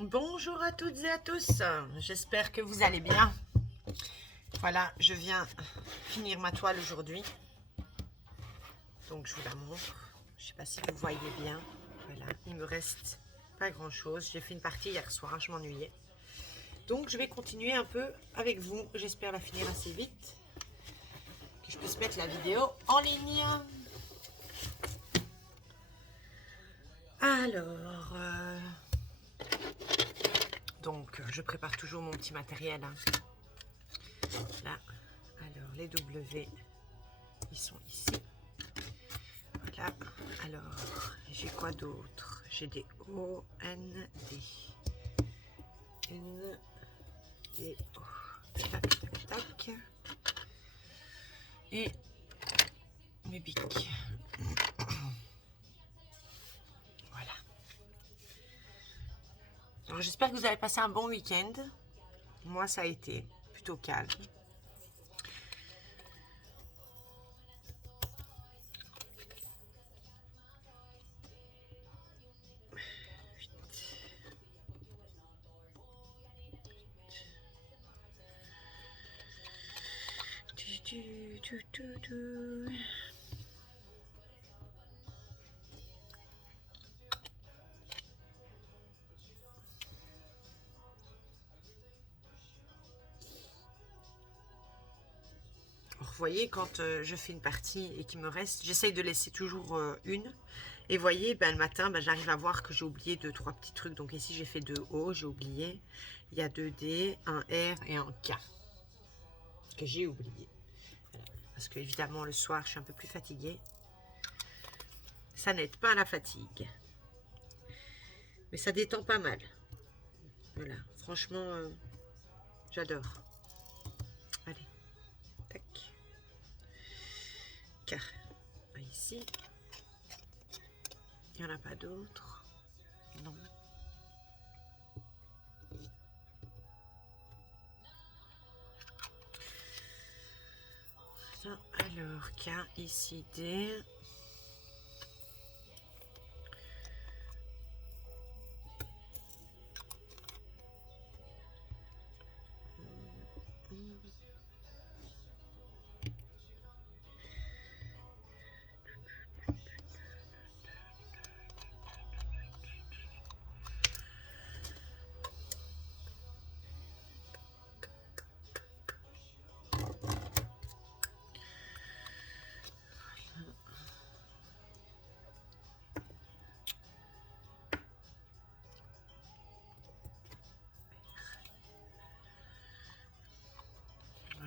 Bonjour à toutes et à tous, j'espère que vous allez bien. Voilà, je viens finir ma toile aujourd'hui. Donc je vous la montre. Je ne sais pas si vous voyez bien. Voilà, il me reste pas grand chose. J'ai fait une partie hier soir, je m'ennuyais. Donc je vais continuer un peu avec vous. J'espère la finir assez vite. Que je puisse mettre la vidéo en ligne. Alors, donc je prépare toujours mon petit matériel. Là, alors les W, ils sont ici. Voilà, alors j'ai quoi d'autre? J'ai des O, N, D. N, D, O. Tac, tac, tac. Et mes bics. Voilà. Alors j'espère que vous avez passé un bon week-end. Moi, ça a été plutôt calme. Vous voyez, quand je fais une partie et qu'il me reste, j'essaye de laisser toujours une. Et voyez, ben, le matin, ben, j'arrive à voir que j'ai oublié 2-3 petits trucs. Donc ici, j'ai fait 2 O, j'ai oublié. Il y a 2 D, un R et un K que j'ai oublié. Parce que évidemment, le soir, je suis un peu plus fatiguée. Ça n'aide pas à la fatigue. Mais ça détend pas mal. Voilà, franchement, j'adore. Allez, tac. Car ici, il n'y en a pas d'autres. Non. Alors, K, ici, D.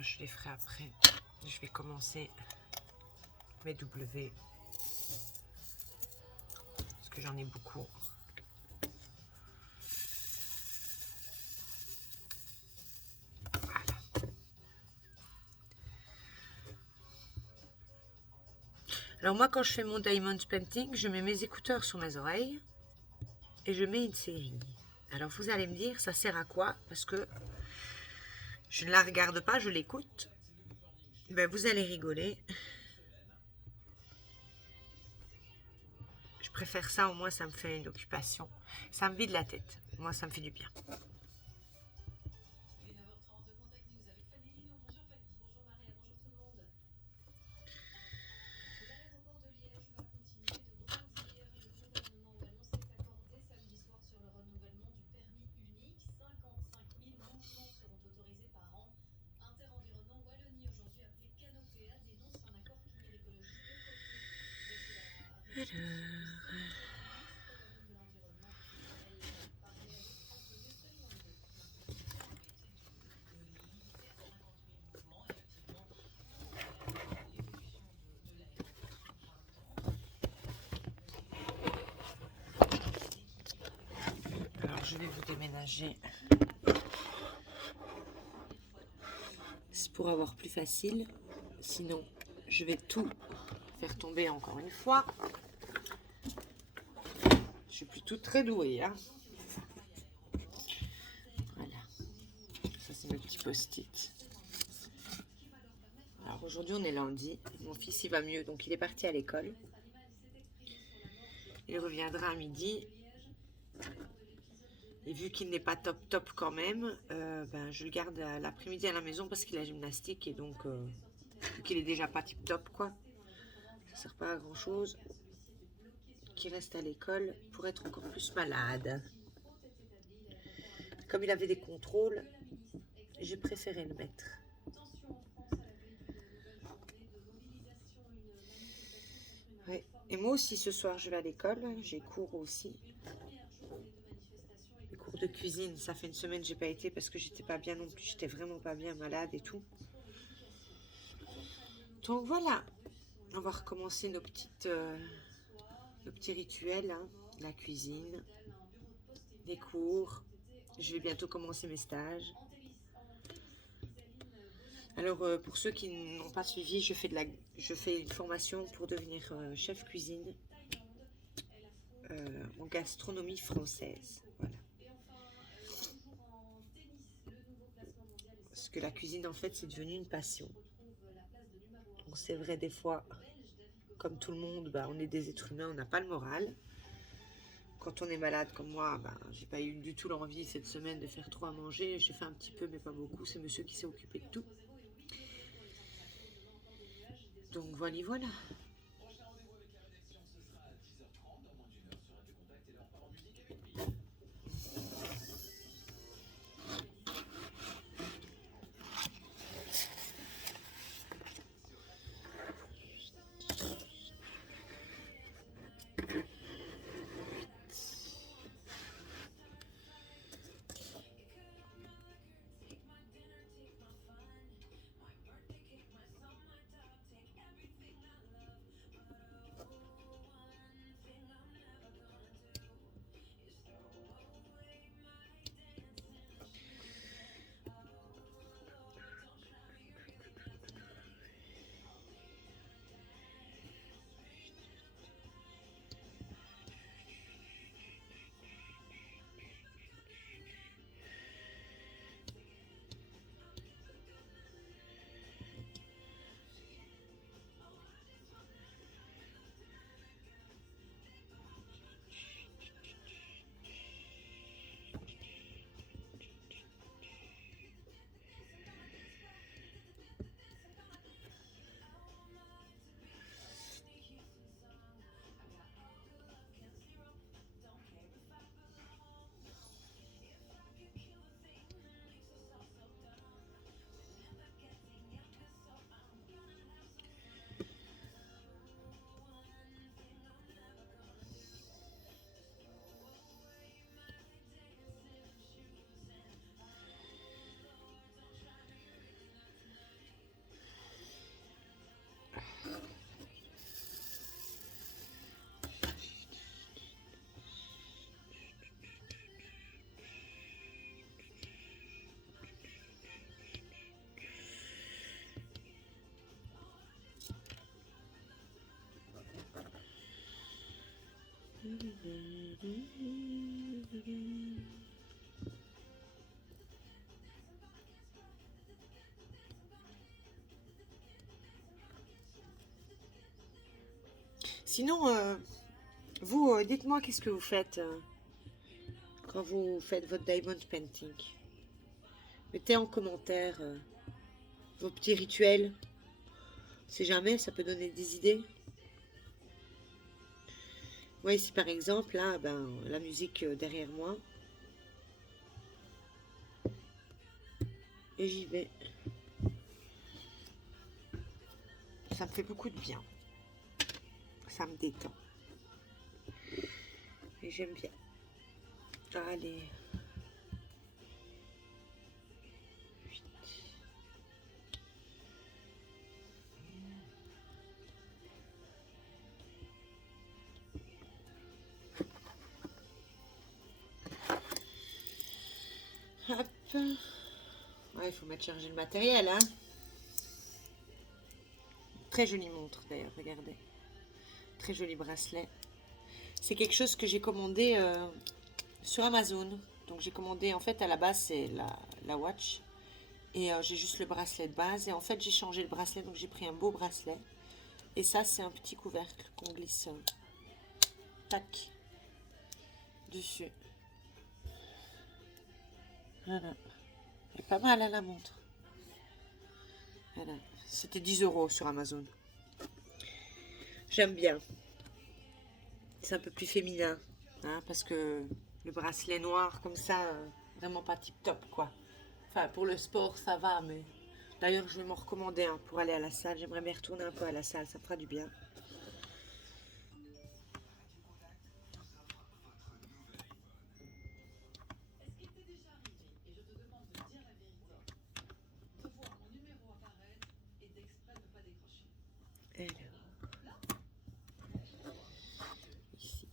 Je les ferai après. Je vais commencer mes W. Parce que j'en ai beaucoup. Voilà. Alors moi, quand je fais mon diamond painting, je mets mes écouteurs sur mes oreilles. Et je mets une série. Alors vous allez me dire, ça sert à quoi? Parce que je ne la regarde pas, je l'écoute. Ben, vous allez rigoler. Je préfère ça, au moins ça me fait une occupation. Ça me vide la tête. Moi, ça me fait du bien. Alors, je vais vous déménager. C'est pour avoir plus facile. Sinon, je vais tout faire tomber encore une fois. Je suis plutôt très douée, hein. Voilà. Ça, c'est mes petits post-it. Alors, aujourd'hui, on est lundi. Mon fils, il va mieux, donc il est parti à l'école. Il reviendra à midi. Et vu qu'il n'est pas top top quand même, ben, je le garde l'après-midi à la maison parce qu'il a gymnastique et donc vu qu'il est déjà pas tip top quoi, ça sert pas à grand chose qu'il reste à l'école pour être encore plus malade. Comme il avait des contrôles, j'ai préféré le mettre. Ouais. Et moi aussi ce soir je vais à l'école, j'ai cours aussi. Les cours de cuisine, ça fait une semaine que j'ai pas été parce que j'étais pas bien non plus, j'étais vraiment pas bien, malade et tout. Donc voilà, on va recommencer nos petits rituels, hein. La cuisine, les cours. Je vais bientôt commencer mes stages. Alors pour ceux qui n'ont pas suivi, je fais une formation pour devenir chef cuisine en gastronomie française. Voilà. Parce que la cuisine en fait c'est devenu une passion. Donc c'est vrai des fois, comme tout le monde, bah, on est des êtres humains, on n'a pas le moral. Quand on est malade comme moi, ben, j'ai pas eu du tout l'envie cette semaine de faire trop à manger. J'ai fait un petit peu, mais pas beaucoup. C'est monsieur qui s'est occupé de tout. Donc voilà, voilà. Sinon, vous, dites-moi qu'est-ce que vous faites quand vous faites votre diamond painting. Mettez en commentaire vos petits rituels. Si jamais, ça peut donner des idées. Moi, ici, par exemple, là, ben, la musique derrière moi. Et j'y vais. Ça me fait beaucoup de bien. Ça me détend. Et j'aime bien. Allez. Hop. Ouais, il faut mettre charger le matériel, hein. Très jolie montre, d'ailleurs, regardez. Très joli bracelet. C'est quelque chose que j'ai commandé sur Amazon. Donc j'ai commandé, en fait, à la base, c'est la watch. Et j'ai juste le bracelet de base. Et en fait, j'ai changé le bracelet, donc j'ai pris un beau bracelet. Et ça, c'est un petit couvercle qu'on glisse, tac, dessus. Voilà. Elle est pas mal à la montre. Voilà. C'était 10 € sur Amazon. J'aime bien. C'est un peu plus féminin. Hein, parce que le bracelet noir comme ça, vraiment pas tip top quoi. Enfin, pour le sport, ça va, mais. D'ailleurs, je vais m'en recommander un pour aller à la salle. J'aimerais bien retourner un peu à la salle, ça me fera du bien. Alors, ici,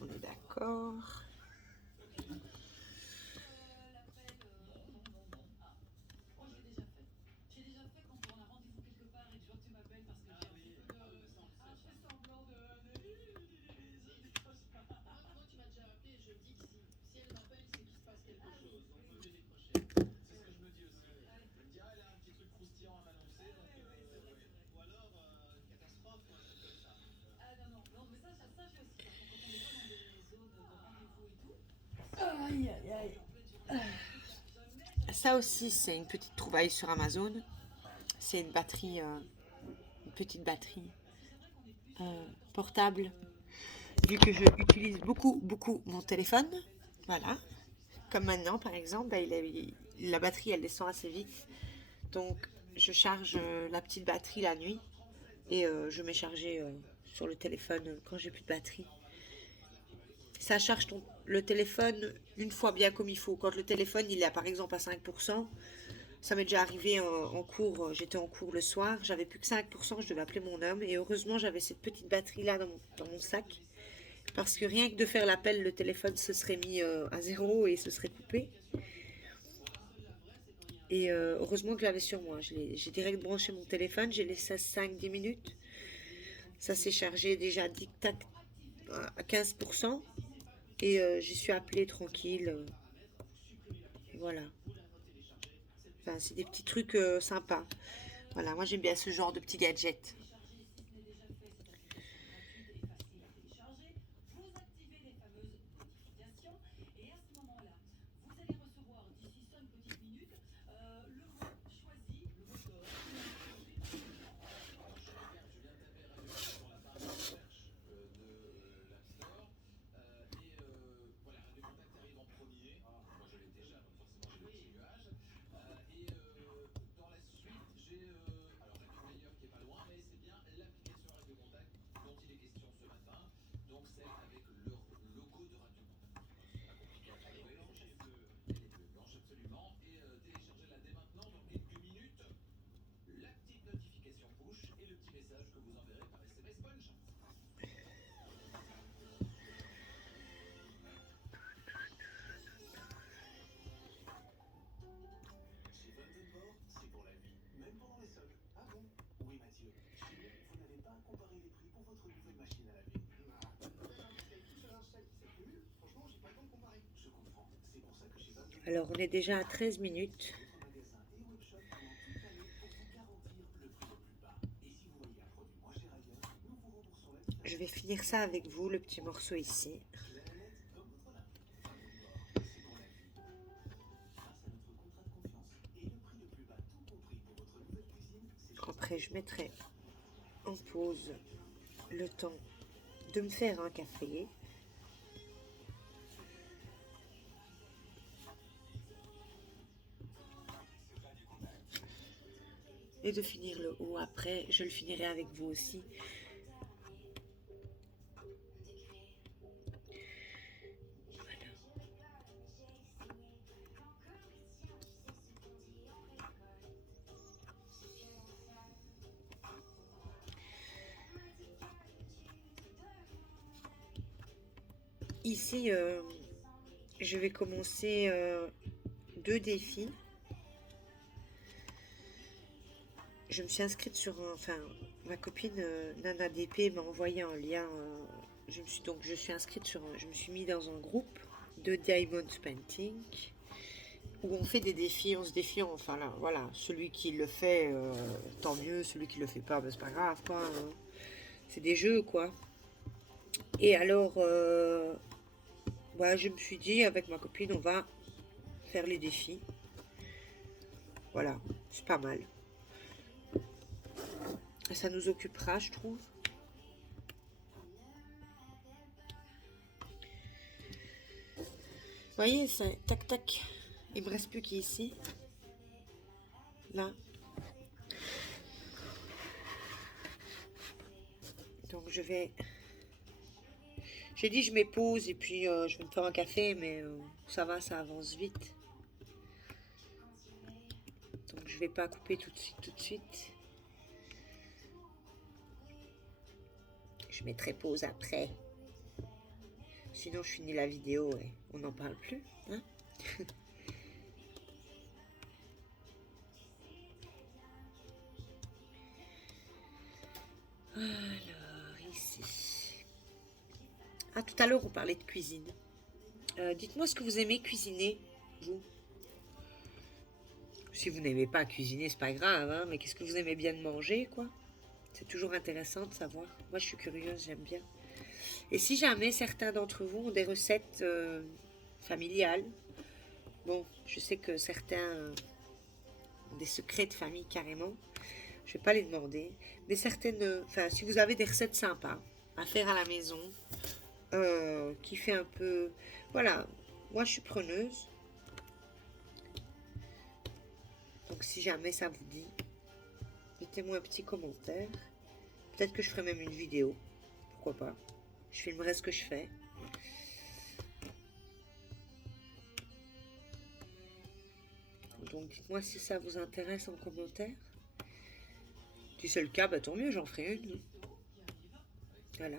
on est d'accord. Ça aussi, c'est une petite trouvaille sur Amazon. C'est une batterie, une petite batterie portable. Vu que je utilise beaucoup mon téléphone, voilà. Comme maintenant, par exemple, bah, la batterie, elle descend assez vite. Donc, je charge la petite batterie la nuit et je mets charger sur le téléphone quand j'ai plus de batterie. Ça charge le téléphone une fois bien comme il faut. Quand le téléphone, il est par exemple à 5%, ça m'est déjà arrivé en cours, j'étais en cours le soir, j'avais plus que 5%, je devais appeler mon homme et heureusement j'avais cette petite batterie là dans mon sac parce que rien que de faire l'appel, le téléphone se serait mis à zéro et se serait coupé. Et heureusement que je l'avais sur moi. J'ai direct branché mon téléphone, j'ai laissé ça 5-10 minutes. Ça s'est chargé déjà tic-tac à 15%. Et j'y suis appelée tranquille. Voilà. Enfin, c'est des petits trucs sympas. Voilà, moi j'aime bien ce genre de petits gadgets. Alors on est déjà à 13 minutes. Je vais finir ça avec vous, le petit morceau ici. Après, je mettrai en pause le temps de me faire un café. Et de finir le haut après. Je le finirai avec vous aussi. Ici, je vais commencer 2 défis. Je me suis inscrite sur enfin, ma copine Nana DP m'a envoyé un lien. Je suis inscrite je me suis mis dans un groupe de Diamond Painting où on fait des défis, on se défie, enfin là, voilà, celui qui le fait, tant mieux, celui qui le fait pas, ben, c'est pas grave, quoi. Hein. C'est des jeux, quoi. Et alors, voilà, je me suis dit avec ma copine, on va faire les défis. Voilà, c'est pas mal. Ça nous occupera, je trouve. Vous voyez, c'est tac tac. Il me reste plus qu'ici. Là. Donc je vais... J'ai dit je m'épose et puis je vais me faire un café, mais ça va, ça avance vite. Donc je vais pas couper tout de suite. Je mettrai pause après. Sinon je finis la vidéo et on n'en parle plus. Hein. Alors ici. Ah, tout à l'heure on parlait de cuisine. Dites-moi ce que vous aimez cuisiner, vous. Si vous n'aimez pas cuisiner, c'est pas grave, hein, mais qu'est-ce que vous aimez bien de manger, quoi? C'est toujours intéressant de savoir. Moi, je suis curieuse, j'aime bien. Et si jamais certains d'entre vous ont des recettes familiales, bon, je sais que certains ont des secrets de famille carrément, je vais pas les demander, mais certaines, enfin, si vous avez des recettes sympas à faire à la maison, qui fait un peu, voilà, moi je suis preneuse. Donc si jamais ça vous dit, mettez-moi un petit commentaire. Peut-être que je ferai même une vidéo. Pourquoi pas. Je filmerai ce que je fais. Donc dites-moi si ça vous intéresse en commentaire. Si c'est le cas, bah, tant mieux, j'en ferai une. Voilà.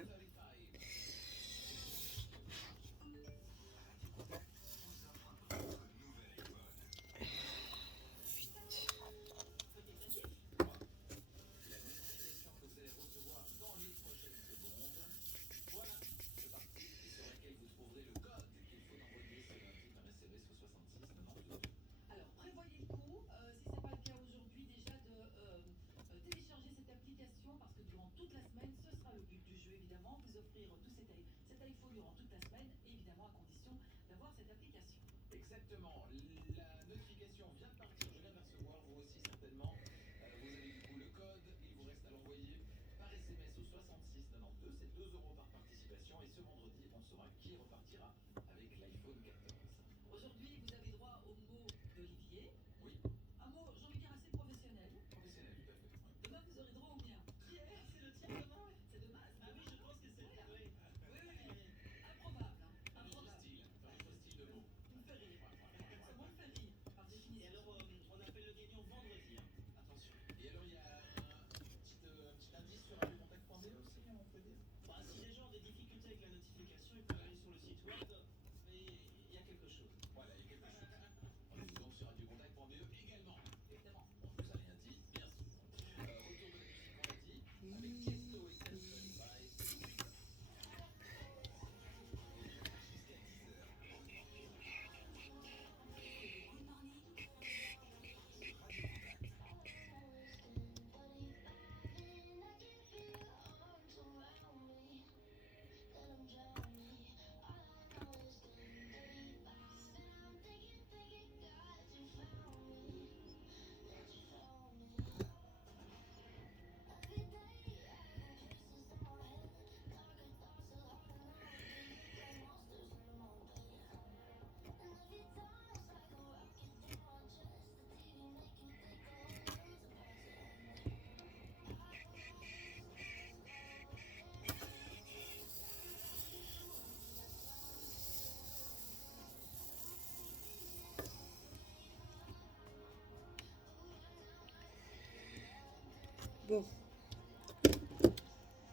Bon.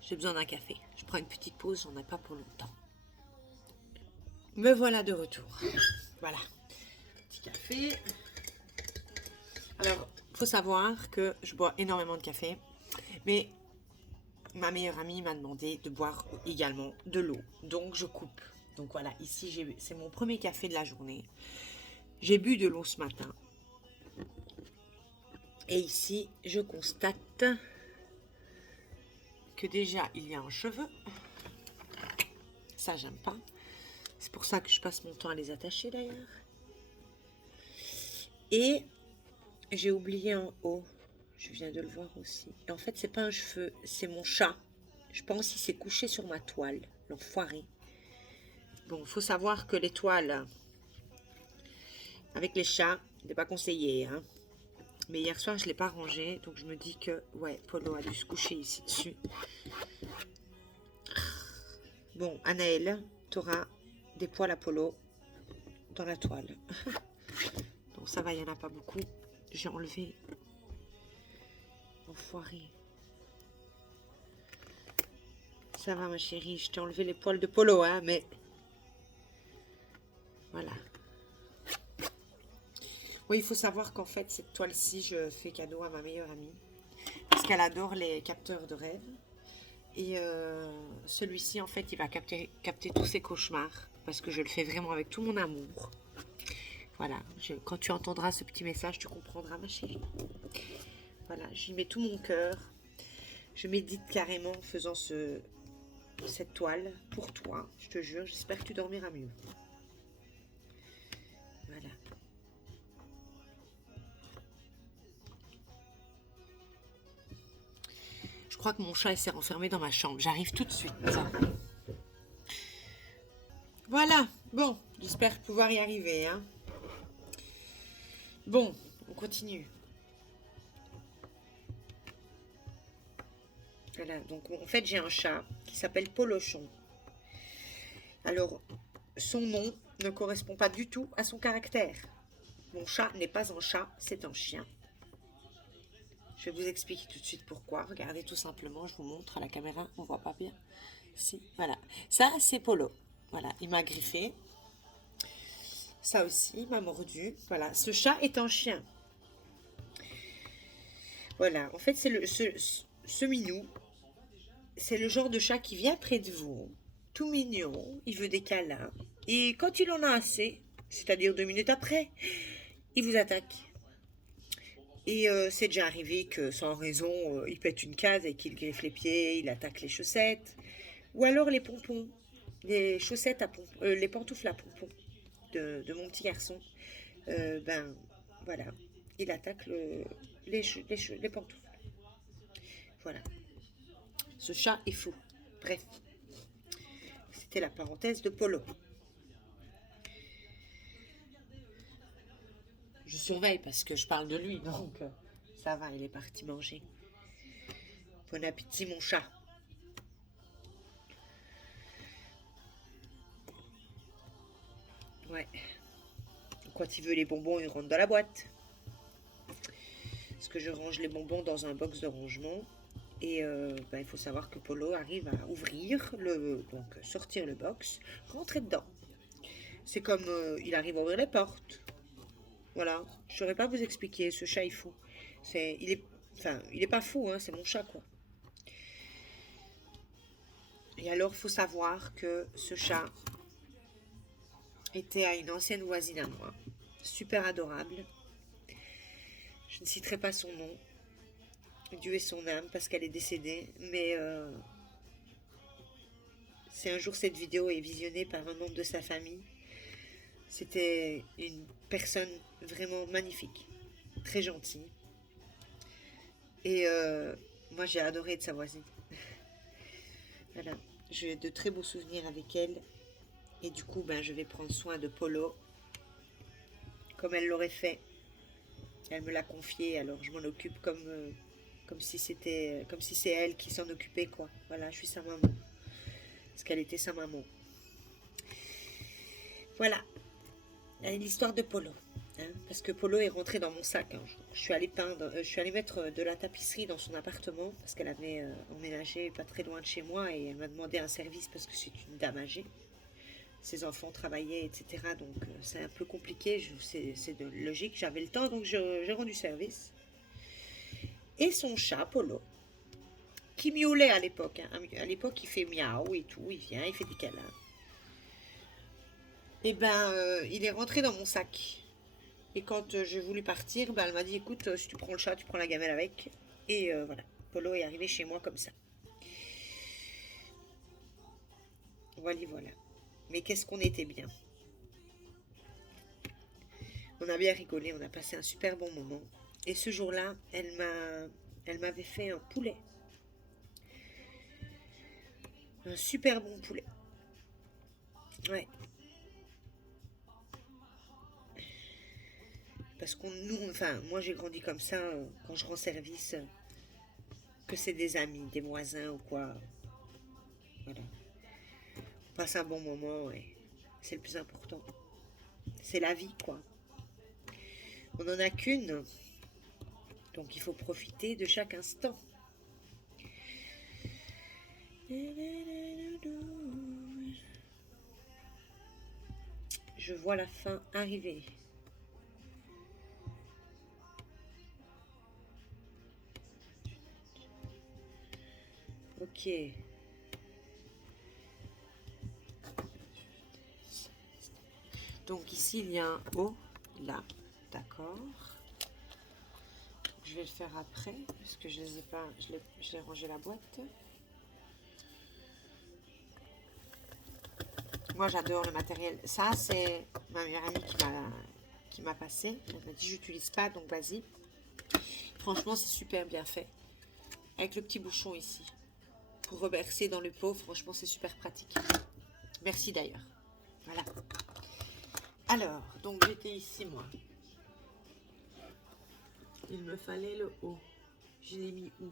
J'ai besoin d'un café. Je prends une petite pause, j'en ai pas pour longtemps. Me voilà de retour. Voilà. Petit café. Alors, il faut savoir que je bois énormément de café. Mais ma meilleure amie m'a demandé de boire également de l'eau. Donc, je coupe. Donc voilà, ici, c'est mon premier café de la journée. J'ai bu de l'eau ce matin. Et ici, je constate que déjà, il y a un cheveu. Ça, j'aime pas. C'est pour ça que je passe mon temps à les attacher, d'ailleurs. Et j'ai oublié en haut. Je viens de le voir aussi. Et en fait, c'est pas un cheveu, c'est mon chat. Je pense qu'il s'est couché sur ma toile, l'enfoiré. Bon, faut savoir que les toiles avec les chats, n'est pas conseillé, hein. Mais hier soir, je ne l'ai pas rangé, donc je me dis que, ouais, Polo a dû se coucher ici dessus. Bon, Anaël, tu auras des poils à Polo dans la toile. Bon, ça va, il n'y en a pas beaucoup. J'ai enlevé. Enfoiré. Ça va, ma chérie, je t'ai enlevé les poils de Polo, hein, mais... Voilà. Oui, il faut savoir qu'en fait, cette toile-ci, je fais cadeau à ma meilleure amie. Parce qu'elle adore les capteurs de rêves. Et celui-ci, en fait, il va capter tous ses cauchemars. Parce que je le fais vraiment avec tout mon amour. Voilà, quand tu entendras ce petit message, tu comprendras, ma chérie. Voilà, j'y mets tout mon cœur. Je médite carrément en faisant cette toile pour toi. Je te jure, j'espère que tu dormiras mieux. Voilà. Je crois que mon chat s'est renfermé dans ma chambre. J'arrive tout de suite. Voilà. Bon, j'espère pouvoir y arriver, hein. Bon, on continue. Voilà, donc en fait j'ai un chat qui s'appelle Polochon. Alors, son nom ne correspond pas du tout à son caractère. Mon chat n'est pas un chat, c'est un chien. Je vais vous expliquer tout de suite pourquoi. Regardez tout simplement, je vous montre à la caméra, on voit pas bien. Si, voilà. Ça, c'est Polo. Voilà, il m'a griffé. Ça aussi, il m'a mordu. Voilà, ce chat est un chien. Voilà, en fait, c'est ce minou. C'est le genre de chat qui vient près de vous, tout mignon, il veut des câlins. Et quand il en a assez, c'est-à-dire 2 minutes après, il vous attaque. Et c'est déjà arrivé que sans raison, il pète une case et qu'il griffe les pieds, il attaque les chaussettes. Ou alors les pompons, les chaussettes à pompons, les pantoufles à pompons de mon petit garçon. Ben voilà, il attaque les pantoufles. Voilà. Ce chat est fou. Bref, c'était la parenthèse de Polo. Je surveille parce que je parle de lui, donc ça va, il est parti manger. Bon appétit, mon chat. Ouais. Quand il veut les bonbons, il rentre dans la boîte. Parce que je range les bonbons dans un box de rangement. Et ben, il faut savoir que Polo arrive à ouvrir, donc sortir le box, rentrer dedans. C'est comme il arrive à ouvrir les portes. Voilà, je ne saurais pas vous expliquer, ce chat est fou. Il est pas fou, hein, c'est mon chat, quoi. Et alors, faut savoir que ce chat était à une ancienne voisine à moi, super adorable. Je ne citerai pas son nom, Dieu ait son âme, parce qu'elle est décédée, mais si un jour cette vidéo est visionnée par un membre de sa famille, c'était une personne vraiment magnifique, très gentille. Et moi, j'ai adoré être sa voisine. Voilà, j'ai de très beaux souvenirs avec elle. Et du coup, ben, je vais prendre soin de Polo, comme elle l'aurait fait. Elle me l'a confié, alors je m'en occupe comme si c'est elle qui s'en occupait, quoi. Voilà, je suis sa maman. Parce qu'elle était sa maman. Voilà, l'histoire de Polo. Hein, parce que Polo est rentré dans mon sac un jour. Je suis allée mettre de la tapisserie dans son appartement parce qu'elle avait emménagé pas très loin de chez moi et elle m'a demandé un service parce que c'est une dame âgée. Ses enfants travaillaient, etc. Donc c'est un peu compliqué, c'est de logique. J'avais le temps, donc j'ai rendu service. Et son chat, Polo, qui miaulait à l'époque. Hein. À l'époque, il fait miaou et tout, il vient, il fait des câlins. Et ben, il est rentré dans mon sac. Et quand j'ai voulu partir, ben, elle m'a dit, écoute, si tu prends le chat, tu prends la gamelle avec. Et voilà, Polo est arrivé chez moi comme ça. Voilà, voilà. Mais qu'est-ce qu'on était bien. On a bien rigolé, on a passé un super bon moment. Et ce jour-là, elle m'avait fait un poulet. Un super bon poulet. Ouais. Parce enfin, moi j'ai grandi comme ça, quand je rends service, que c'est des amis, des voisins ou quoi. Voilà. On passe un bon moment et c'est le plus important. C'est la vie, quoi. On n'en a qu'une, donc il faut profiter de chaque instant. Je vois la fin arriver. Ok. Donc ici, il y a un haut, là. D'accord. Je vais le faire après, parce que je les ai pas, je l'ai rangé la boîte. Moi, j'adore le matériel. Ça, c'est ma meilleure amie qui m'a passé. Elle m'a dit, j'utilise pas, donc vas-y. Franchement, c'est super bien fait. Avec le petit bouchon ici. Pour reverser dans le pot, franchement, c'est super pratique. Merci d'ailleurs. Voilà. Alors, donc j'étais ici, moi. Il me fallait le haut. Je l'ai mis où?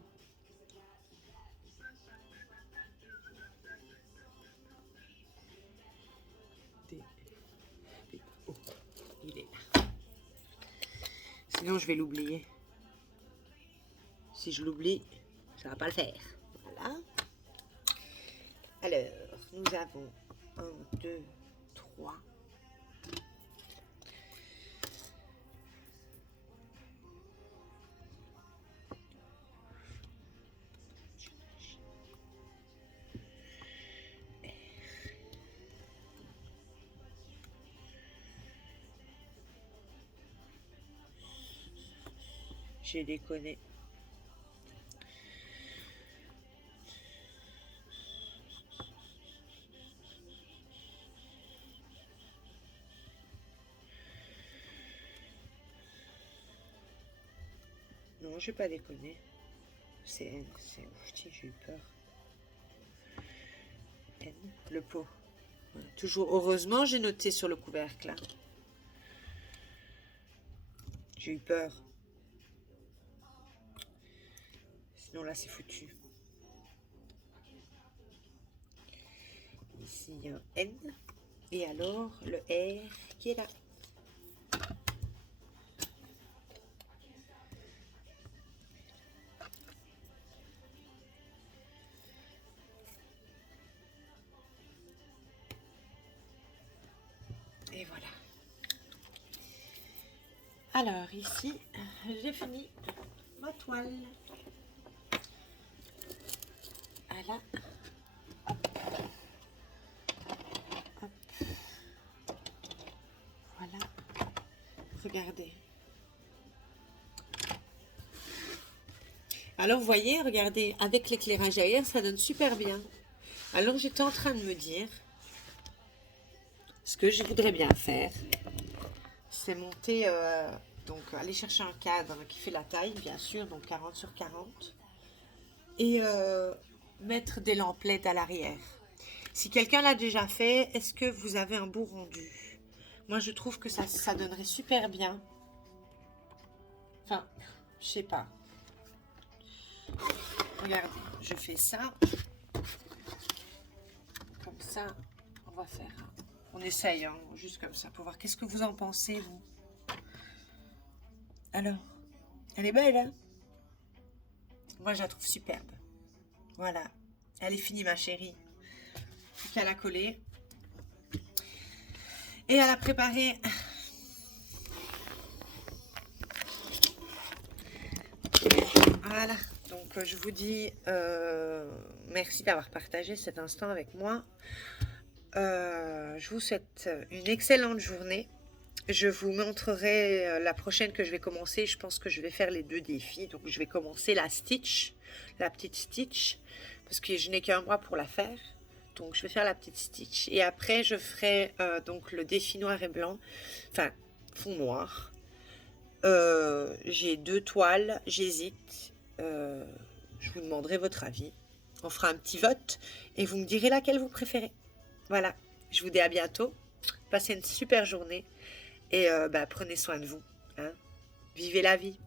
Oh, il est là. Sinon, je vais l'oublier. Si je l'oublie, ça va pas le faire. Voilà. Alors, nous avons 1, 2, 3. J'ai déconné. Non, j'ai pas déconné. C'est j'ai eu peur. N, le pot. Voilà. Toujours, heureusement, j'ai noté sur le couvercle. Là. J'ai eu peur. Sinon, là, c'est foutu. Ici, il y a un N. Et alors, le R qui est là. Et voilà. Alors, ici, j'ai fini ma toile. Voilà. Hop. Voilà. Regardez. Alors, vous voyez, regardez, avec l'éclairage aérien, ça donne super bien. Alors, j'étais en train de me dire, ce que je voudrais bien faire, c'est monter, donc aller chercher un cadre qui fait la taille, bien sûr, donc 40 sur 40, et mettre des lampes LED à l'arrière. Si quelqu'un l'a déjà fait, est-ce que vous avez un beau rendu? Moi, je trouve que ça donnerait super bien. Enfin, je sais pas. Regardez, je fais ça. Comme ça, on va faire. On essaye, hein, juste comme ça, pour voir qu'est-ce que vous en pensez, vous. Alors, elle est belle, hein? Moi, je la trouve superbe. Voilà. Elle est finie, ma chérie. Plus qu'à la coller. Et à la préparer. Voilà. Donc, je vous dis merci d'avoir partagé cet instant avec moi. Je vous souhaite une excellente journée. Je vous montrerai la prochaine que je vais commencer. Je pense que je vais faire les 2 défis. Donc, je vais commencer la Stitch, la petite Stitch, parce que je n'ai qu'un mois pour la faire. Donc, je vais faire la petite Stitch. Et après, je ferai donc le défi noir et blanc. Enfin, fond noir. J'ai 2 toiles, j'hésite. Je vous demanderai votre avis. On fera un petit vote et vous me direz laquelle vous préférez. Voilà, je vous dis à bientôt. Passez une super journée et prenez soin de vous. Hein. Vivez la vie.